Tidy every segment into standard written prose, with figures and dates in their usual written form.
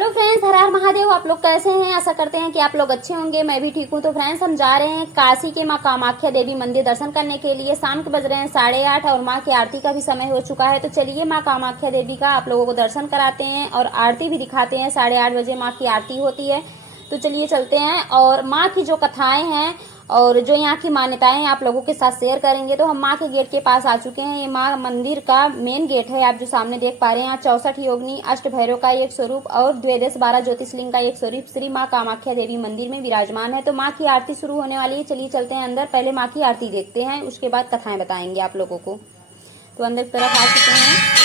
Hello friends, हर हर महादेव। आप लोग कैसे हैं? आशा करते हैं कि आप लोग अच्छे होंगे। मैं भी ठीक हूं। तो फ्रेंड्स, हम जा रहे हैं काशी के मां कामाख्या देवी मंदिर दर्शन करने के लिए। शाम के बज रहे हैं 8:30 और मां की आरती का भी समय हो चुका है। तो चलिए मां कामाख्या देवी का आप लोगों को दर्शन कराते हैं और आरती भी दिखाते हैं। 8:30 बजे माँ की आरती होती है। तो चलिए चलते हैं और माँ की जो कथाएं हैं और जो यहाँ की मान्यताएं आप लोगों के साथ शेयर करेंगे। तो हम माँ के गेट के पास आ चुके हैं। ये माँ मंदिर का मेन गेट है। आप जो सामने देख पा रहे हैं, यहाँ 64 योगिनी अष्ट भैरव का एक स्वरूप और द्वादश 12 ज्योतिषलिंग का एक स्वरूप श्री माँ कामाख्या देवी मंदिर में विराजमान है। तो माँ की आरती शुरू होने वाली है। चलिए चलते हैं अंदर। पहले माँ की आरती देखते हैं, उसके बाद कथाएं बताएंगे आप लोगों को। तो अंदर की तरफ आ चुके हैं।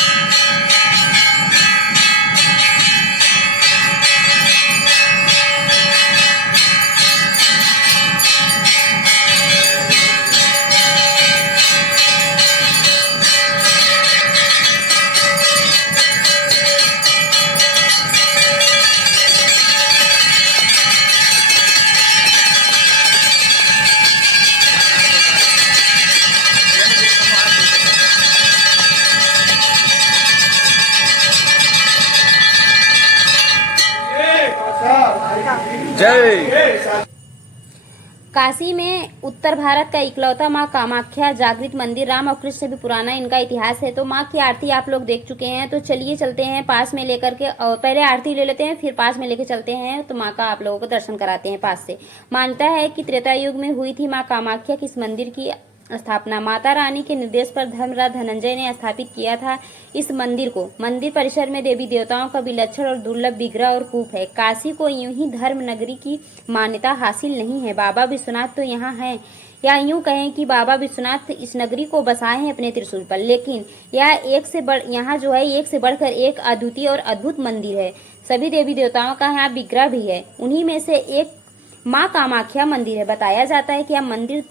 जय। काशी में उत्तर भारत का इकलौता माँ कामाख्या जागृत मंदिर राम और कृष्ण से भी पुराना इनका इतिहास है। तो माँ की आरती आप लोग देख चुके हैं। तो चलिए चलते हैं पास में लेकर के, और पहले आरती ले लेते हैं फिर पास में लेके चलते हैं। तो माँ का आप लोगों को दर्शन कराते हैं पास से। मान्यता है कि त्रेता युग में हुई थी माँ कामाख्या की इस मंदिर की स्थापना। माता रानी के निर्देश पर धर्मराज धनंजय ने स्थापित किया था इस मंदिर को। मंदिर परिसर में देवी देवताओं का विलक्षण और दुर्लभ विग्रह और कूप है। काशी को यूं ही धर्म नगरी की मान्यता हासिल नहीं है। बाबा विश्वनाथ तो यहाँ है, या यूं कहें कि बाबा विश्वनाथ इस नगरी को बसाए हैं अपने त्रिशूल पर। लेकिन यहाँ जो है एक से बढ़कर एक अद्वितीय और अद्भुत मंदिर है। सभी देवी देवताओं का यहाँ विग्रह भी है। उन्हीं में से एक माँ कामाख्या मंदिर है। बताया जाता है कि यह मंदिर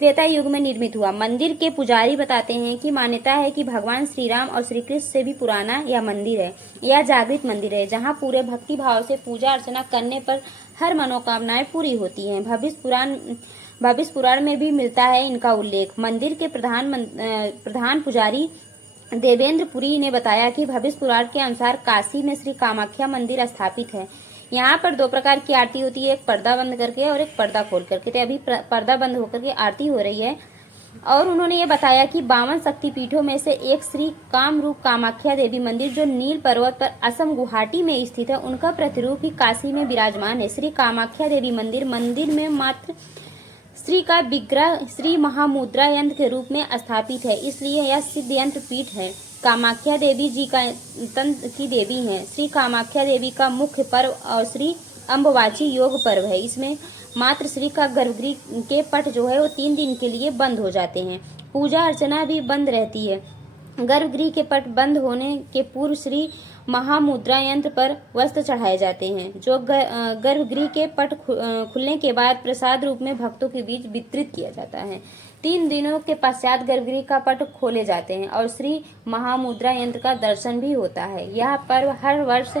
त्रेता युग में निर्मित हुआ। मंदिर के पुजारी बताते हैं कि मान्यता है कि भगवान श्री राम और श्री कृष्ण से भी पुराना यह मंदिर है। यह जागृत मंदिर है जहाँ पूरे भक्ति भाव से पूजा अर्चना करने पर हर मनोकामनाएं पूरी होती हैं। भविष्य पुराण में भी मिलता है इनका उल्लेख। मंदिर के प्रधान पुजारी देवेंद्र पुरी ने बताया कि भविष्य पुराण के अनुसार काशी में श्री कामाख्या मंदिर स्थापित है। यहाँ पर दो प्रकार की आरती होती है, एक पर्दा बंद करके और एक पर्दा खोल करके। तो अभी पर्दा बंद होकर के आरती हो रही है। और उन्होंने ये बताया कि 52 शक्तिपीठों में से एक श्री कामरूप कामाख्या देवी मंदिर जो नील पर्वत पर असम गुवाहाटी में स्थित है, उनका प्रतिरूप ही काशी में विराजमान है। श्री कामाख्या देवी मंदिर में मात्र श्री का विग्रह श्री महामुद्रा यंत्र के रूप में स्थापित है, इसलिए यह सिद्ध यंत्र पीठ है। कामाख्या देवी जी का तंत्र की देवी हैं। श्री कामाख्या देवी का मुख्य पर्व और श्री अम्बवाची योग पर्व है। इसमें मात्र श्री का गर्भगृह के पट जो है वो 3 दिन के लिए बंद हो जाते हैं। पूजा अर्चना भी बंद रहती है। गर्भगृह के पट बंद होने के पूर्व श्री महामुद्रा यंत्र पर वस्त्र चढ़ाए जाते हैं, जो गर्भगृह के पट खुलने के बाद प्रसाद रूप में भक्तों के बीच वितरित किया जाता है। 3 दिनों के पश्चात गर्भगृह का पट खोले जाते हैं और श्री महामुद्रा यंत्र का दर्शन भी होता है। यह पर्व हर वर्ष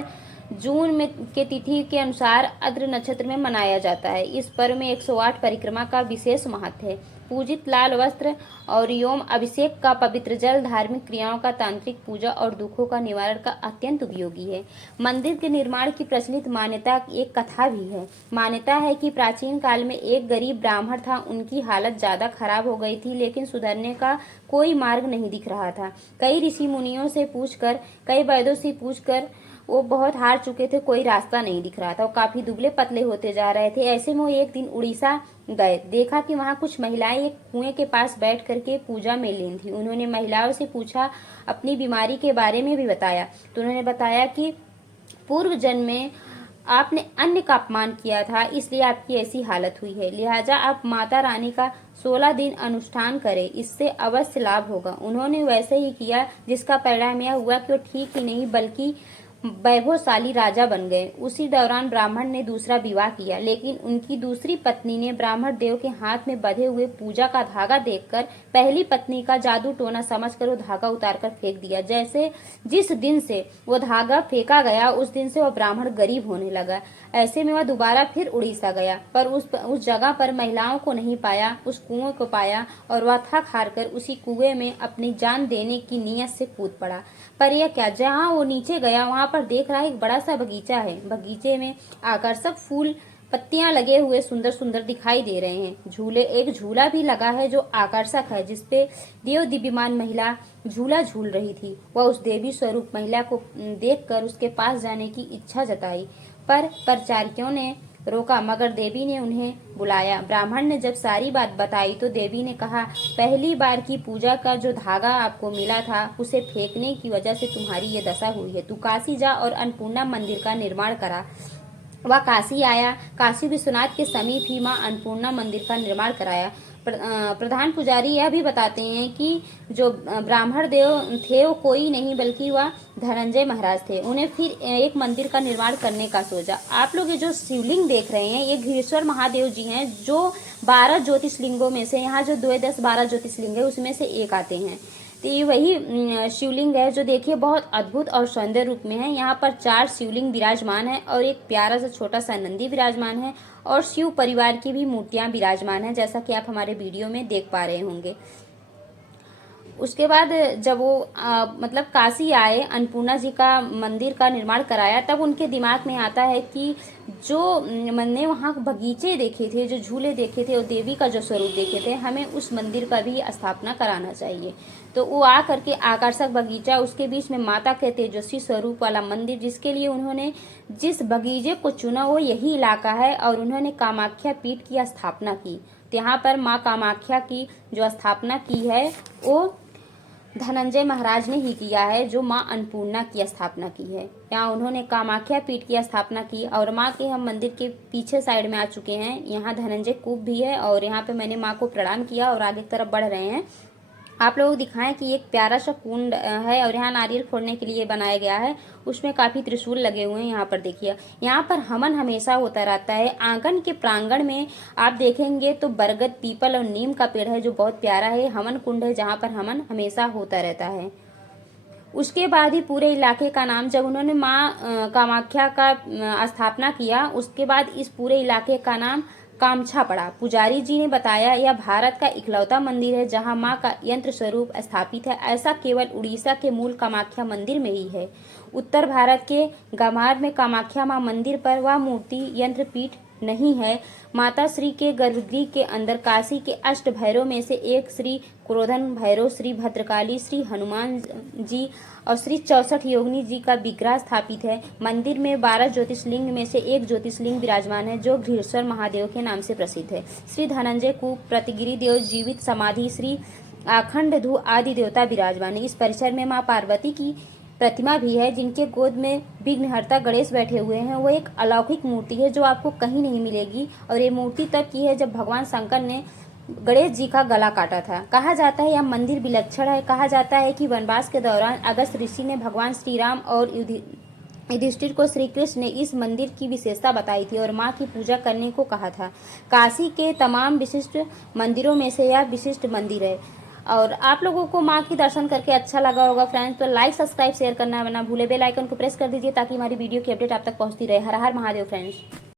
जून में के तिथि के अनुसार अद्र नक्षत्र में मनाया जाता है। इस पर्व में 108 परिक्रमा का विशेष महत्व है। पूजित लाल वस्त्र और योम अभिषेक का पवित्र जल धार्मिक क्रियाओं का तांत्रिक पूजा और दुखों का निवारण का अत्यंत उपयोगी है। मंदिर के निर्माण की प्रचलित मान्यता एक कथा भी है। मान्यता है कि प्राचीन काल में एक गरीब ब्राह्मण था। उनकी हालत ज्यादा खराब हो गई थी, लेकिन सुधरने का कोई मार्ग नहीं दिख रहा था। कई ऋषि मुनियों से पूछकर, कई वैद्यों से पूछकर वो बहुत हार चुके थे। कोई रास्ता नहीं दिख रहा था। वो काफी दुबले पतले होते जा रहे थे। ऐसे में वो एक दिन उड़ीसा गए। देखा कि वहाँ कुछ महिलाएं एक कुएं के पास बैठ करके पूजा में लीन थी। उन्होंने महिलाओं से पूछा, अपनी बीमारी के बारे में भी बताया। तो उन्होंने बताया कि पूर्व जन्म में आपने अन्य का अपमान किया था, इसलिए आपकी ऐसी हालत हुई है। लिहाजा आप माता रानी का 16 दिन अनुष्ठान करें, इससे अवश्य लाभ होगा। उन्होंने वैसे ही किया, जिसका परिणाम यह हुआ कि वो ठीक ही नहीं बल्कि वैभवशाली राजा बन गए। उसी दौरान ब्राह्मण ने दूसरा विवाह किया, लेकिन उनकी दूसरी पत्नी ने ब्राह्मण देव के हाथ में बंधे हुए पूजा का धागा देखकर पहली पत्नी का जादू टोना समझकर वो धागा उतारकर फेंक दिया। जिस दिन से वो धागा फेंका गया, उस दिन से वह ब्राह्मण गरीब होने लगा। ऐसे में वह दोबारा फिर उड़ीसा गया, पर उस जगह पर महिलाओं को नहीं पाया, उस कुएं को पाया और वह थक हार कर उसी कुएं में अपनी जान देने की नीयत से कूद पड़ा। पर यह क्या, जहाँ वो नीचे गया वहाँ पर पर देख रहा है एक बड़ा सा बगीचा है। बगीचे में आकर्षक फूल पत्तियां लगे हुए सुंदर सुंदर दिखाई दे रहे हैं। एक झूला भी लगा है जो आकर्षक है, जिसपे देव दिव्यमान महिला झूला झूल रही थी। वह उस देवी स्वरूप महिला को देखकर उसके पास जाने की इच्छा जताई, पर परिचारियों ने रोका, मगर देवी ने उन्हें बुलाया। ब्राह्मण ने जब सारी बात बताई तो देवी ने कहा, पहली बार की पूजा का जो धागा आपको मिला था उसे फेंकने की वजह से तुम्हारी ये दशा हुई है। तू काशी जा और अन्नपूर्णा मंदिर का निर्माण करा। वह काशी आया। काशी विश्वनाथ के समीप ही मां अन्नपूर्णा मंदिर का निर्माण कराया। प्रधान पुजारी यह भी बताते हैं कि जो ब्राह्मण देव थे वो कोई नहीं बल्कि वह धनंजय महाराज थे। उन्हें फिर एक मंदिर का निर्माण करने का सोचा। आप लोग ये जो शिवलिंग देख रहे हैं ये घृतेश्वर महादेव जी हैं, जो 12 ज्योतिषलिंगों में से, यहाँ जो 2 10 12 ज्योतिषलिंग है उसमें से एक आते हैं। तो ये वही शिवलिंग है जो देखिए बहुत अद्भुत और सौंदर्य रूप में है। यहाँ पर 4 शिवलिंग विराजमान है और एक प्यारा सा छोटा सा नंदी विराजमान है और शिव परिवार की भी मूर्तियां विराजमान है, जैसा कि आप हमारे वीडियो में देख पा रहे होंगे। उसके बाद जब वो मतलब काशी आए, अन्नपूर्णा जी का मंदिर का निर्माण कराया, तब उनके दिमाग में आता है कि जो मैंने वहाँ बगीचे देखे थे, जो झूले देखे थे और देवी का जो स्वरूप देखे थे, हमें उस मंदिर का भी स्थापना कराना चाहिए। तो वो आ करके आकर्षक बगीचा, उसके बीच में माता के तेजस्वी स्वरूप वाला मंदिर, जिसके लिए उन्होंने जिस बगीचे को चुना वो यही इलाका है, और उन्होंने कामाख्या पीठ की स्थापना की। तो यहाँ पर माँ कामाख्या की जो स्थापना की है वो धनंजय महाराज ने ही किया है, जो माँ अन्नपूर्णा की स्थापना की है। यहाँ उन्होंने कामाख्या पीठ की स्थापना की। और माँ के हम मंदिर के पीछे साइड में आ चुके हैं। यहाँ धनंजय कूप भी है और यहाँ पे मैंने माँ को प्रणाम किया और आगे की तरफ बढ़ रहे हैं। आप लोग दिखाएं कि एक प्यारा सा कुंड है और यहाँ नारियल फोड़ने के लिए बनाया गया है। उसमें काफी त्रिशूल लगे हुए हैं। यहाँ पर देखिए, यहाँ पर हवन हमेशा होता रहता है। आंगन के प्रांगण में आप देखेंगे तो बरगद, पीपल और नीम का पेड़ है जो बहुत प्यारा है। हवन कुंड है जहाँ पर हवन हमेशा होता रहता है। उसके बाद ही पूरे इलाके का नाम, जब उन्होंने माँ कामाख्या का स्थापना किया, उसके बाद इस पूरे इलाके का नाम कामछा पड़ा। पुजारी जी ने बताया, यह भारत का इकलौता मंदिर है जहां मां का यंत्र स्वरूप स्थापित है। ऐसा केवल उड़ीसा के मूल कामाख्या मंदिर में ही है। उत्तर भारत के गंवार में कामाख्या मां मंदिर पर वह मूर्ति यंत्र पीठ नहीं है। माता श्री के गर्भगृह के अंदर काशी के अष्ट भैरव में से एक श्री क्रोधन भैरव, श्री भद्रकाली, श्री हनुमान जी और श्री 64 योगिनी जी का विग्रह स्थापित है। मंदिर में 12 ज्योतिषलिंग में से एक ज्योतिषलिंग विराजमान है जो घृतेश्वर महादेव के नाम से प्रसिद्ध है। श्री धनंजय कूप, प्रतिगिरी देव, जीवित समाधि, श्री अखंड धू आदि देवता विराजमान है। इस परिसर में माँ पार्वती की प्रतिमा भी है, जिनके गोद में विघ्नहर्ता गणेश बैठे हुए हैं। वो एक अलौकिक मूर्ति है जो आपको कहीं नहीं मिलेगी। और ये मूर्ति तब की है जब भगवान शंकर ने गणेश जी का गला काटा था। कहा जाता है यह मंदिर विलक्षण है। कहा जाता है कि वनवास के दौरान अगस्त ऋषि ने भगवान श्री राम और युधिष्ठिर को श्री कृष्ण ने इस मंदिर की विशेषता बताई थी और माँ की पूजा करने को कहा था। काशी के तमाम विशिष्ट मंदिरों में से यह विशिष्ट मंदिर है। और आप लोगों को माँ की दर्शन करके अच्छा लगा होगा फ्रेंड्स, तो लाइक, सब्सक्राइब, शेयर करना ना भूले। बेल आइकन को प्रेस कर दीजिए ताकि हमारी वीडियो की अपडेट आप तक पहुँचती रहे। हर हर महादेव फ्रेंड्स।